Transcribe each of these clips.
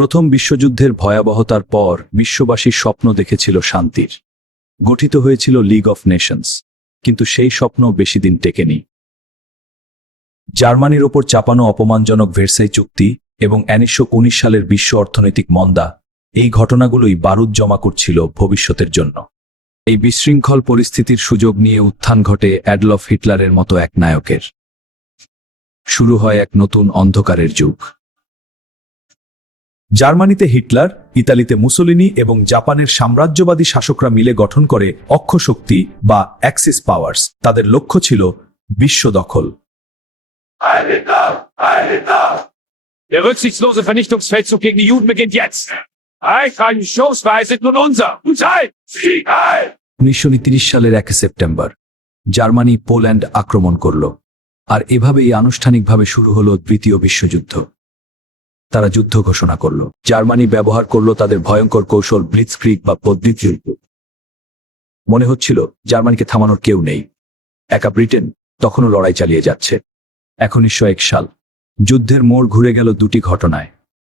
প্রথম বিশ্বযুদ্ধের ভয়াবহতার পর বিশ্ববাসী স্বপ্ন দেখেছিল শান্তির। গঠিত হয়েছিল লিগ অফ নেশনস, কিন্তু সেই স্বপ্ন বেশি দিন টেকেনি। জার্মানির ওপর চাপানো অপমানজনক ভের্সাই চুক্তি এবং 1919 সালের বিশ্ব অর্থনৈতিক মন্দা, এই ঘটনাগুলোই বারুদ জমা করছিল ভবিষ্যতের জন্য। এই বিশৃঙ্খল পরিস্থিতির সুযোগ নিয়ে উত্থান ঘটে অ্যাডলফ হিটলারের মতো এক নায়কের। শুরু হয় এক নতুন অন্ধকারের যুগ। জার্মানিতে হিটলার, ইতালিতে মুসোলিনি এবং জাপানের সাম্রাজ্যবাদী শাসকরা মিলে গঠন করে অক্ষশক্তি বা অ্যাক্সিস পাওয়ার্স। তাদের লক্ষ্য ছিল বিশ্ব দখল। Der rücksichtslose Vernichtungsfeldzug gegen die Juden beginnt jetzt. Eine Chance nun unser. Teil! 1939 সালের 1 সেপ্টেম্বর জার্মানি পোল্যান্ড আক্রমণ করল, আর এভাবেই আনুষ্ঠানিকভাবে শুরু হলো দ্বিতীয় বিশ্বযুদ্ধ। তারা যুদ্ধ ঘোষণা করল। জার্মানি ব্যবহার করল তাদের ভয়ঙ্কর কৌশল ব্লিটজক্রিগ বা পদ্ধতি যুদ্ধ। মনে হচ্ছিল জার্মানিকে থামানোর কেউ নেই। একা ব্রিটেন তখনও লড়াই চালিয়ে যাচ্ছে। 1901 সাল যুদ্ধের মোড় ঘুরে গেল দুটি ঘটনায়।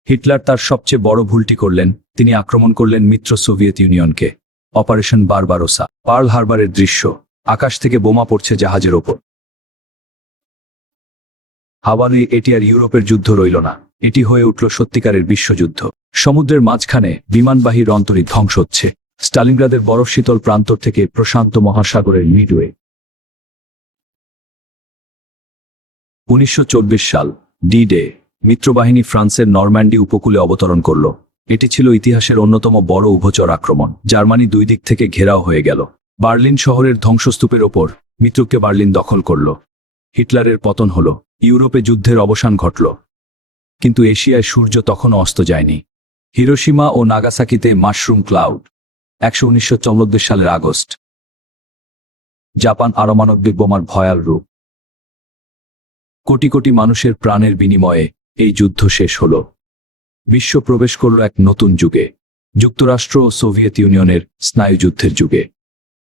হিটলার তার সবচেয়ে বড় ভুলটি করলেন, তিনি আক্রমণ করলেন মিত্র সোভিয়েত ইউনিয়নকে। Operation Barbarossa. পার্ল হারবারের দৃশ্য, আকাশ থেকে বোমা পড়ছে জাহাজের ওপর। হাওয়ানে এটি আর ইউরোপের যুদ্ধ রইল না, এটি হয়ে উঠল সত্যিকারের বিশ্বযুদ্ধ। সমুদ্রের মাঝখানে বিমানবাহী রন্তরী ধ্বংস হচ্ছে, স্টালিনগ্রাদের বরফ শীতল প্রান্তর থেকে প্রশান্ত মহাসাগরের মিডওয়ে। 1924 সাল ডি-ডে, মিত্রবাহিনী ফ্রান্সের নরম্যান্ডি উপকূলে অবতরণ করল। এটি ছিল ইতিহাসের অন্যতম বড় উভচর আক্রমণ। জার্মানি দুই দিক থেকে ঘেরাও হয়ে গেল। বার্লিন শহরের ধ্বংসস্তূপের ওপর মিত্রকে বার্লিন দখল করল। হিটলারের পতন হল, ইউরোপে যুদ্ধের অবসান ঘটল। কিন্তু এশিয়ায় সূর্য তখনও অস্ত যায়নি। হিরোশিমা ও নাগাসাকিতে মাশরুম ক্লাউড। 1944 সালের আগস্ট জাপান পারমাণবিক বোমার ভয়াল রূপ। কোটি কোটি মানুষের প্রাণের বিনিময়ে এই যুদ্ধ শেষ হল। বিশ্ব প্রবেশ করল এক নতুন যুগে, যুক্তরাষ্ট্র ও সোভিয়েত ইউনিয়নের স্নায়ুযুদ্ধের যুগে।